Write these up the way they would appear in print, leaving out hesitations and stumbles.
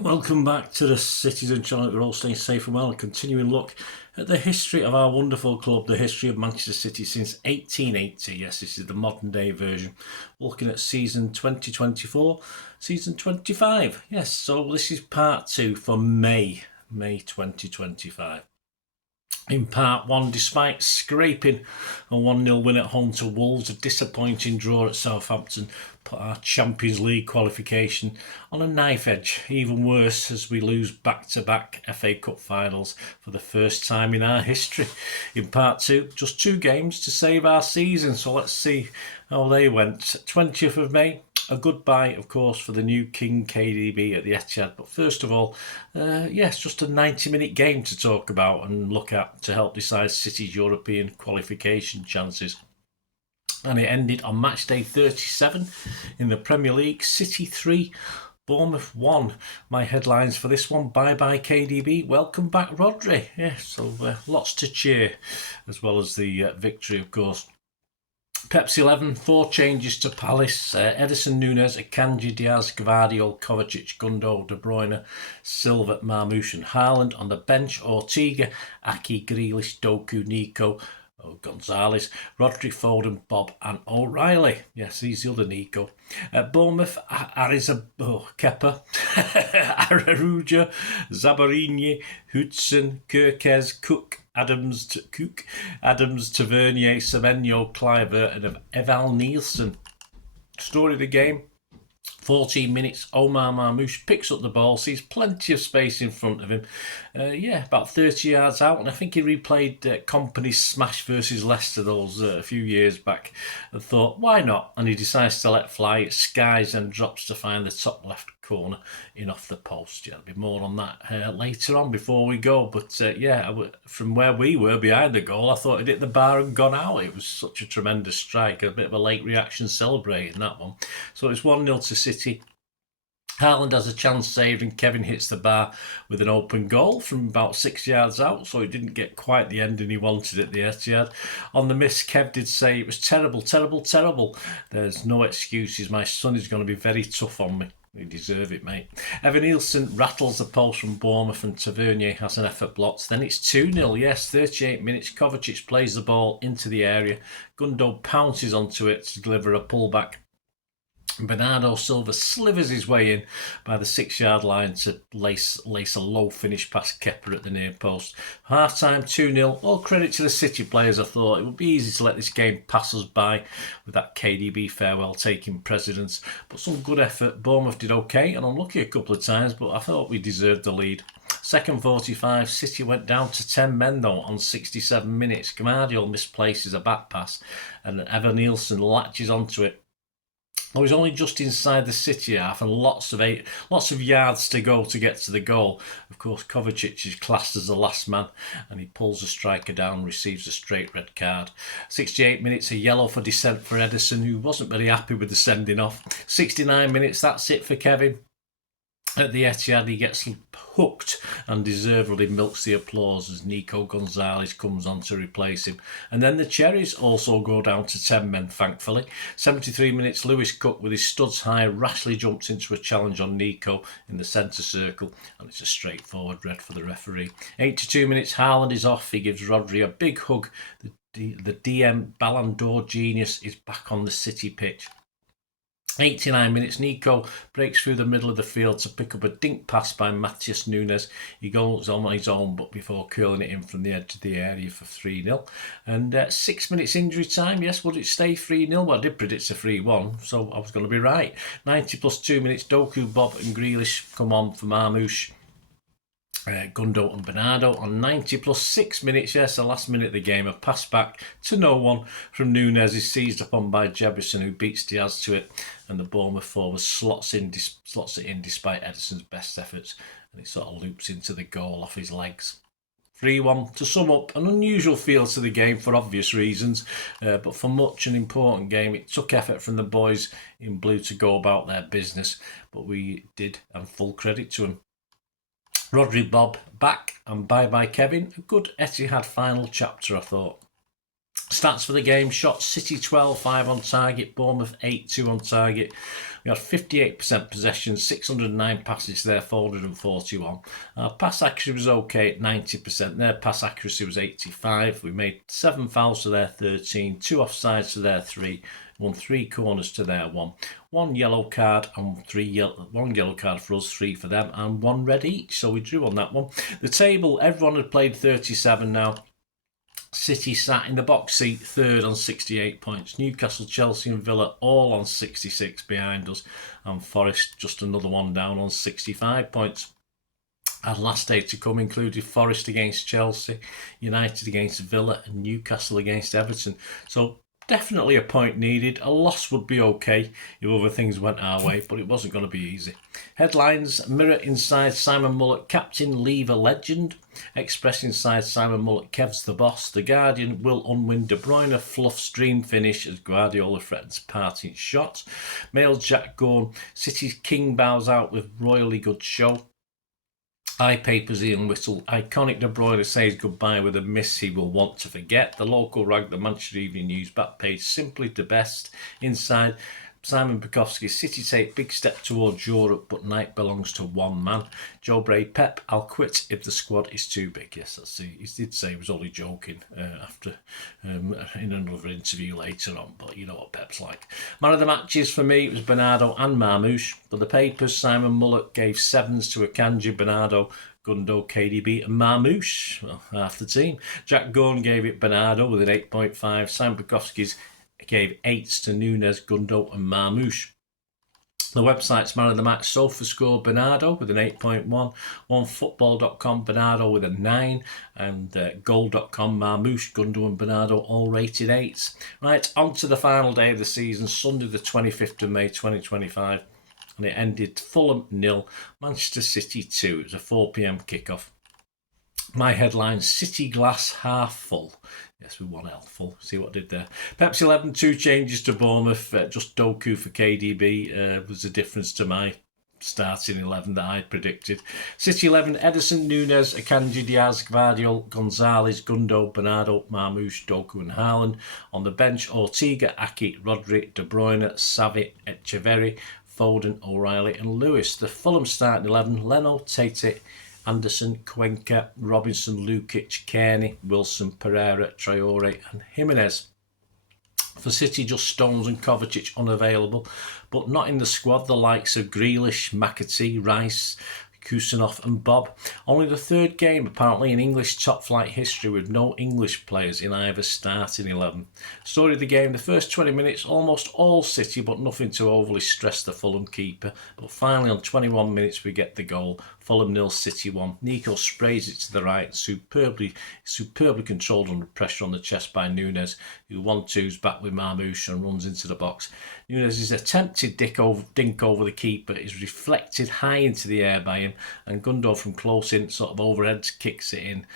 Welcome back to the Citizen channel. We're all staying safe and well and continuing look at the history of our wonderful club, the history of Manchester City since 1880. Yes, this is the modern day version. Looking at season 2024, season 25. Yes, so this is part 2 for May 2025. In part 1, despite scraping a 1-0 win at home to Wolves, a disappointing draw at Southampton put our Champions League qualification on a knife edge. Even worse, as we lose back-to-back FA Cup finals for the first time in our history. In part 2, just 2 games to save our season, so let's see how they went. 20th of May. A goodbye, of course, for the new King KDB at the Etihad. But first of all, yes, just a 90-minute game to talk about and look at to help decide City's European qualification chances. And it ended on match day 37 in the Premier League. City 3, Bournemouth 1. My headlines for this one: bye-bye KDB, welcome back Rodri. Yeah, so lots to cheer, as well as the victory, of course. Pep's 11, 4 changes to Palace. Ederson, Nunes, Akanji, Diaz, Gvardiol, Kovacic, Gundo, De Bruyne, Silva, Marmoush and Haaland. On the bench, Ortega, Aki, Grealish, Doku, Nico, Gonzalez, Rodri, Foden, Bob and O'Reilly. Yes, he's the other Nico. Bournemouth, Kepa, Araruja, Zabarini, Hudson, Kirkez, Cook, Adams, Tavernier, Semenyo, Clivert and Eval Nielsen. Story of the game: 14 minutes, Omar Marmoush picks up the ball, sees plenty of space in front of him. About 30 yards out, and I think he replayed Company's smash versus Leicester those a few years back and thought, why not? And he decides to let fly. It skies and drops to find the top left corner in off the post. There'll be more on that later on before we go. But from where we were behind the goal, I thought it hit the bar and gone out. It was such a tremendous strike, a bit of a late reaction celebrating that one. So it's 1-0 to City. Haaland has a chance saved and Kevin hits the bar with an open goal from about 6 yards out, so he didn't get quite the ending he wanted at the Etihad. On the miss, Kev did say it was terrible, terrible, terrible. There's no excuses. My son is going to be very tough on me. You deserve it, mate. Evan Nielsen rattles the post from Bournemouth and Tavernier has an effort blocked. Then it's 2-0, yes, 38 minutes. Kovacic plays the ball into the area. Gundo pounces onto it to deliver a pullback. Bernardo Silva slivers his way in by the 6-yard line to lace a low finish past Kepa at the near post. Half-time 2-0. All credit to the City players. I thought it would be easy to let this game pass us by with that KDB farewell taking precedence. But some good effort. Bournemouth did okay and unlucky a couple of times, but I thought we deserved the lead. Second 45, City went down to 10 men though on 67 minutes. Gvardiol misplaces a back pass and Evan Nielsen latches onto it. I was only just inside the City half and lots of yards to go to get to the goal. Of course, Kovacic is classed as the last man and he pulls the striker down, receives a straight red card. 68 minutes, a yellow for dissent for Ederson, who wasn't very happy with the sending off. 69 minutes, that's it for Kevin. At the Etihad, he gets hooked and deservedly milks the applause as Nico Gonzalez comes on to replace him. And then the Cherries also go down to 10 men, thankfully. 73 minutes, Lewis Cook with his studs high rashly jumps into a challenge on Nico in the centre circle, and it's a straightforward red for the referee. 82 minutes, Haaland is off. He gives Rodri a big hug. The DM Ballon d'Or genius is back on the City pitch. 89 minutes, Nico breaks through the middle of the field to pick up a dink pass by Matheus Nunes. He goes on his own, but before curling it in from the edge of the area for 3-0. And 6 minutes injury time. Yes, would it stay 3-0? Well, I did predict a 3-1, so I was going to be right. 90 plus 2 minutes, Doku, Bob and Grealish come on for Marmoush. Gundo and Bernardo on 90 plus 6 minutes. Yes, the last minute of the game, a pass back to no one from Nunes is seized upon by Jefferson, who beats Diaz to it, and the Bournemouth forward slots it in despite Ederson's best efforts, and it sort of loops into the goal off his legs. 3-1. To sum up, an unusual feel to the game for obvious reasons, but for much an important game. It took effort from the boys in blue to go about their business, but we did, and full credit to them. Rodri, Bob back and bye-bye Kevin. A good Etihad final chapter, I thought. Stats for the game: shots City 12, 5 on target, Bournemouth 8, 2 on target. We had 58% possession, 609 passes there, 441. Our pass accuracy was okay at 90%. Their pass accuracy was 85. We made 7 fouls to their 13, 2 offsides to their 3, won 3 corners to their 1. 1 yellow card and 1 yellow card for us, 3 for them, and 1 red each. So we drew on that one. The table: everyone had played 37 now. City sat in the box seat third on 68 points. Newcastle, Chelsea and Villa all on 66 behind us. And Forest just another one down on 65 points. Our last day to come included Forest against Chelsea, United against Villa and Newcastle against Everton. So definitely a point needed. A loss would be okay if other things went our way, but it wasn't going to be easy. Headlines: Mirror inside Simon Mullet, captain, leave a legend. Express inside Simon Mullet, Kev's the boss. The Guardian: will unwin De Bruyne, fluffs dream finish as Guardiola threatens parting shot. Mail: Jack Gorn, City's king bows out with royally good show. iPapers: Ian Whittle, iconic De Bruyne says goodbye with a miss he will want to forget. The local rag, the Manchester Evening News back page: simply the best. Inside Simon Bukowski, City take big step towards Europe, but night belongs to one man. Joe Bray: Pep, I'll quit if the squad is too big. Yes, that's it. He did say he was only joking after in another interview later on, but you know what Pep's like. Man of the matches for me, it was Bernardo and Marmoush. For the papers, Simon Mullet gave 7s to Akanji, Bernardo, Gundo, KDB and Marmoush. Well, half the team. Jack Gorn gave it Bernardo with an 8.5. Simon Bukowski's gave 8s to Nunes, Gundo and Marmoush. The website's man of the match: SofaScore, Bernardo with an 8.1, OneFootball.com, Bernardo with a 9, and Goal.com, Marmoush, Gundo and Bernardo all rated 8s. Right, on to the final day of the season, Sunday the 25th of May 2025, and it ended Fulham 0, Manchester City 2. It was a 4 p.m. kickoff. My headline: City glass half full. Yes, with 1L full. See what I did there. Pepsi 11, 2 changes to Bournemouth. Just Doku for KDB was the difference to my starting 11 that I'd predicted. City 11, Ederson, Nunes, Akanji, Diaz, Gvardiol, Gonzalez, Gundo, Bernardo, Marmoush, Doku and Haaland. On the bench: Ortega, Aki, Rodri, De Bruyne, Savic, Echeverri, Foden, O'Reilly and Lewis. The Fulham starting 11, Leno, Tate, Anderson, Cuenca, Robinson, Lukic, Kearney, Wilson, Pereira, Traore and Jimenez. For City, just Stones and Kovacic unavailable, but not in the squad the likes of Grealish, McAtee, Rice, Kusanov and Bob. Only the third game apparently in English top flight history with no English players in either starting 11. Story of the game: the first 20 minutes almost all City, but nothing to overly stress the Fulham keeper. But finally on 21 minutes we get the goal. Fulham 0, City 1. Nico sprays it to the right, superbly controlled under pressure on the chest by Nunes, who 1-2s back with Marmoush and runs into the box. Nunes' attempted dink over the keeper is reflected high into the air by him, and Gundo from close in, sort of overhead, kicks it in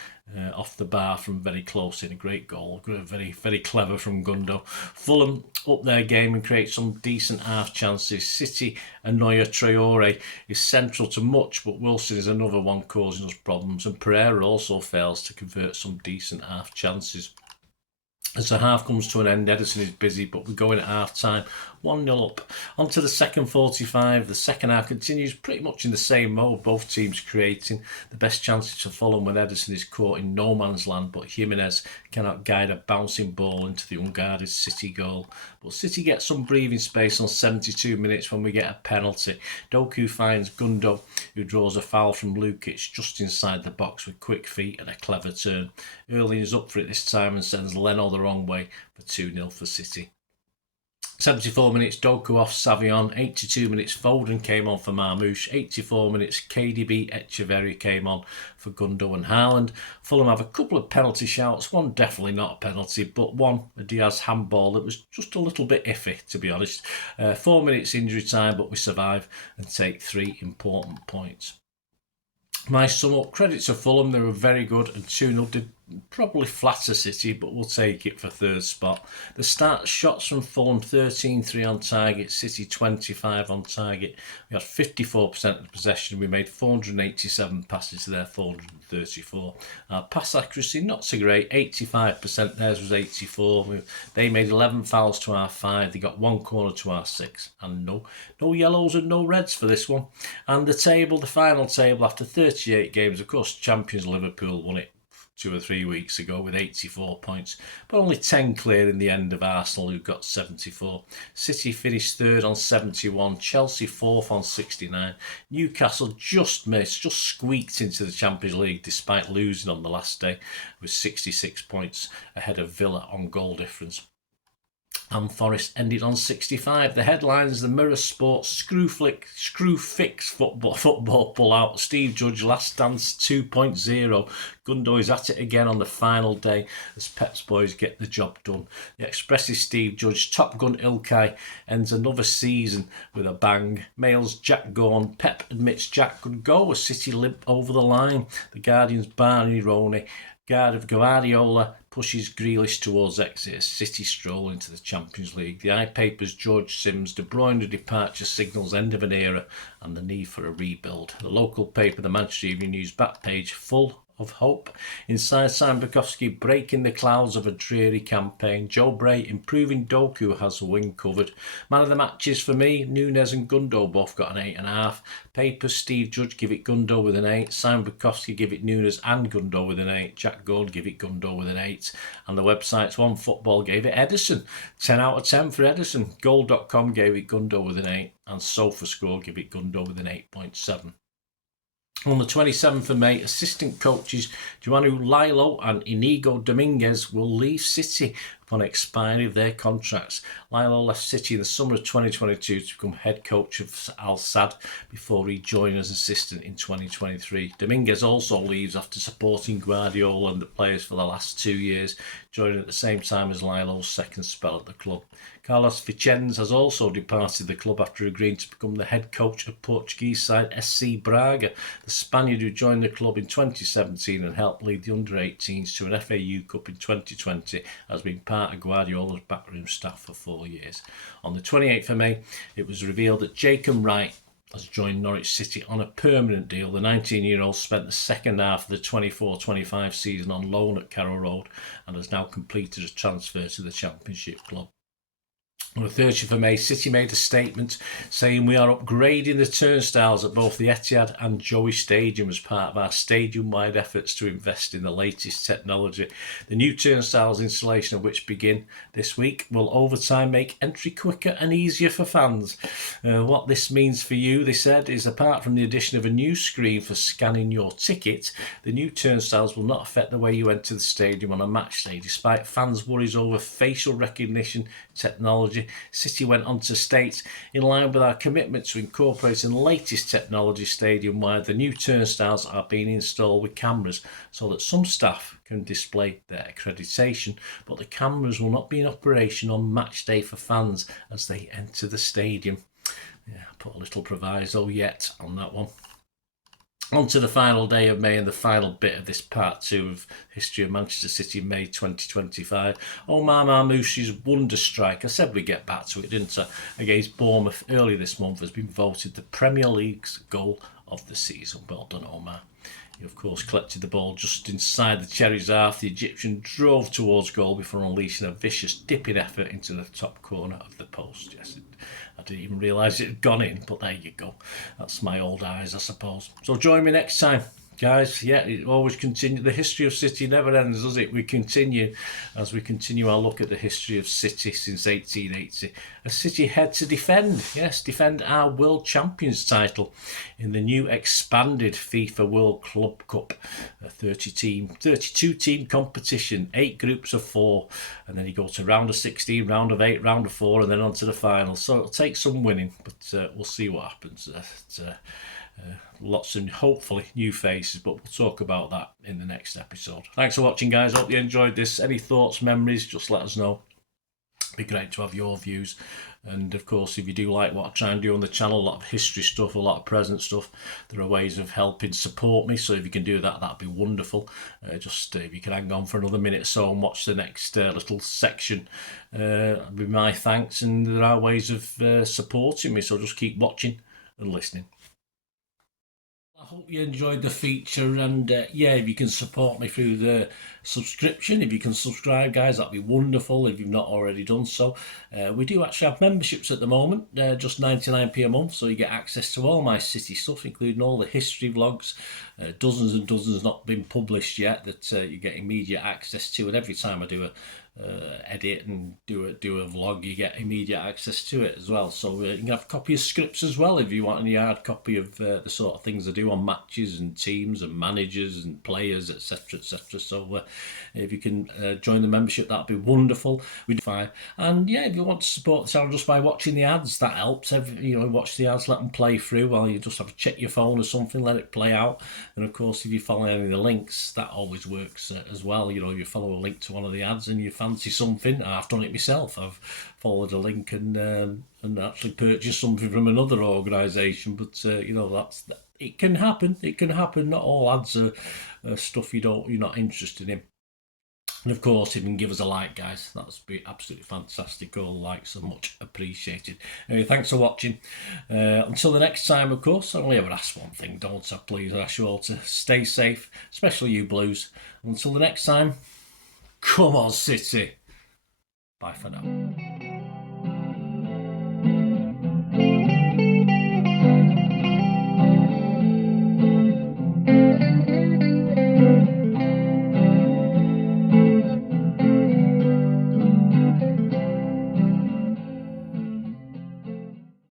off the bar from very close in. A great goal, very, very clever from Gundo. Fulham up their game and create some decent half chances. City annoyer Traore is central to much, but Wilson is another one causing us problems, and Pereira also fails to convert some decent half chances. As the half comes to an end, Ederson is busy, but we're going at half time 1-0 up. On to the second 45. The second half continues pretty much in the same mode, both teams creating. The best chances for Fulham when Ederson is caught in no man's land, but Jimenez cannot guide a bouncing ball into the unguarded City goal. But City gets some breathing space on 72 minutes when we get a penalty. Doku finds Gundo, who draws a foul from Lukic just inside the box with quick feet and a clever turn. Erling is up for it this time and sends Leno the wrong way for 2-0 for City. 74 minutes, Doku off Savion. 82 minutes, Foden came on for Marmoush. 84 minutes, KDB, Echeverri came on for Gundo and Haaland. Fulham have a couple of penalty shouts, one definitely not a penalty, but one a Diaz handball that was just a little bit iffy, to be honest. 4 minutes injury time, but we survive and take 3 important points. My sum up: credit to Fulham, they were very good, and 2-0 probably flatter City, but we'll take it for third spot. The start shots from Fulham, 13-3 on target, City 25 on target. We had 54% of possession. We made 487 passes to their 434. Our pass accuracy, not so great, 85%. Theirs was 84. They made 11 fouls to our 5. They got 1 corner to our 6. And no yellows and no reds for this one. And the final table, after 38 games, of course, champions Liverpool won it 2 or 3 weeks ago with 84 points, but only 10 clear in the end of Arsenal, who got 74. City finished third on 71, Chelsea fourth on 69. Newcastle just squeaked into the Champions League despite losing on the last day with 66 points ahead of Villa on goal difference. And Forest ended on 65. The headlines: the Mirror Sports screw fix football pull out. Steve Judge last dance 2.0. Gundo is at it again on the final day as Pep's boys get the job done. The Express's Steve Judge, Top Gun Ilkay ends another season with a bang. Mail's Jack Gorn, Pep admits Jack could go as City limp over the line. The Guardian's Barney Roney, guard of Guardiola, pushes Grealish towards exit as City stroll into the Champions League. The iPaper's George Sims, De Bruyne departure signals end of an era and the need for a rebuild. The local paper, the Manchester Evening News back page, full of hope. Inside, Simon Bukowski breaking the clouds of a dreary campaign. Joe Bray improving Doku has the wing covered. Man of the matches for me, Nunes and Gundo both got an 8.5. Paper, Steve Judge give it Gundo with an 8. Simon Bukowski give it Nunes and Gundo with an 8. Jack Gold give it Gundo with an 8. And the website's One Football gave it Edison. 10 out of 10 for Edison. Gold.com gave it Gundo with an 8. And SofaScore give it Gundo with an 8.7. On the 27th of May, assistant coaches Joanu Lilo and Inigo Dominguez will leave City upon expiry of their contracts. Lilo left City in the summer of 2022 to become head coach of Al Sadd before rejoining as assistant in 2023. Dominguez also leaves after supporting Guardiola and the players for the last 2 years, joining at the same time as Lilo's second spell at the club. Carlos Vicens has also departed the club after agreeing to become the head coach of Portuguese side SC Braga. The Spaniard, who joined the club in 2017 and helped lead the under-18s to an FAU Cup in 2020, has been part of Guardiola's backroom staff for 4 years. On the 28th of May, it was revealed that Jacob Wright has joined Norwich City on a permanent deal. The 19-year-old spent the second half of the 24-25 season on loan at Carrow Road and has now completed a transfer to the Championship club. On the 30th of May, City made a statement saying we are upgrading the turnstiles at both the Etihad and Joey Stadium as part of our stadium-wide efforts to invest in the latest technology. The new turnstiles installation of which begin this week will over time make entry quicker and easier for fans. What this means for you, they said, is apart from the addition of a new screen for scanning your ticket, the new turnstiles will not affect the way you enter the stadium on a match day, despite fans' worries over facial recognition technology. City went on to state, in line with our commitment to incorporating the latest technology stadium-wide, the new turnstiles are being installed with cameras so that some staff can display their accreditation, but the cameras will not be in operation on match day for fans as they enter the stadium. Yeah, I put a little proviso yet on that one. On to the final day of May and the final bit of this part 2 of History of Manchester City, May 2025. Omar Marmoushi's wonder strike, I said we'd get back to it, didn't I, against Bournemouth earlier this month, has been voted the Premier League's goal of the season. Well done, Omar. He, of course, collected the ball just inside the Cherries' half. The Egyptian drove towards goal before unleashing a vicious dipping effort into the top corner of the post. Yes, I didn't even realise it had gone in, but there you go. That's my old eyes, I suppose. So join me next time, guys. Yeah, it always continues. The history of City never ends, does it? We continue as we continue our look at the history of City since 1880. As City head to defend our World Champions title in the new expanded FIFA World Club Cup, a 32-team competition, 8 groups of 4, and then you go to round of 16, round of 8, round of 4, and then on to the final. So it'll take some winning, but we'll see what happens. Lots of hopefully new faces, but we'll talk about that in the next episode. Thanks for watching, guys. Hope you enjoyed this. Any thoughts, memories, just let us know. It'd be great to have your views And of course, if you do like what I try and do on the channel, a lot of history stuff, a lot of present stuff, there are ways of helping support me. So if you can do that, that'd be wonderful. Just if you can hang on for another minute or so and watch the next little section, that'd be my thanks. And there are ways of supporting me, so just keep watching and listening. I hope you enjoyed the feature, and yeah, if you can support me through the subscription, if you can subscribe, guys, that'd be wonderful if you've not already done so. We do actually have memberships at the moment, just 99p a month, so you get access to all my city stuff, including all the history vlogs, dozens and dozens not been published yet that you get immediate access to, and every time I do a edit and do a vlog, you get immediate access to it as well. So you can have a copy of scripts as well if you want any hard copy of the sort of things I do on matches and teams and managers and players, etc., etc. So if you can join the membership, that'd be wonderful. We do fine. And yeah, if you want to support the channel just by watching the ads, that helps. Watch the ads, let them play through while you just have to check your phone or something, let it play out. And of course, if you follow any of the links, that always works as well. You follow a link to one of the ads and you fancy something. I've done it myself. I've followed a link and actually purchased something from another organisation. But it can happen. It can happen. Not all ads are stuff you're not interested in. And of course, if you can give us a like, guys, that's be absolutely fantastic. All likes are much appreciated. Anyway, thanks for watching. Until the next time, of course, I only ever ask one thing, don't I? Please, I ask you all to stay safe, especially you Blues. Until the next time, come on, City. Bye for now.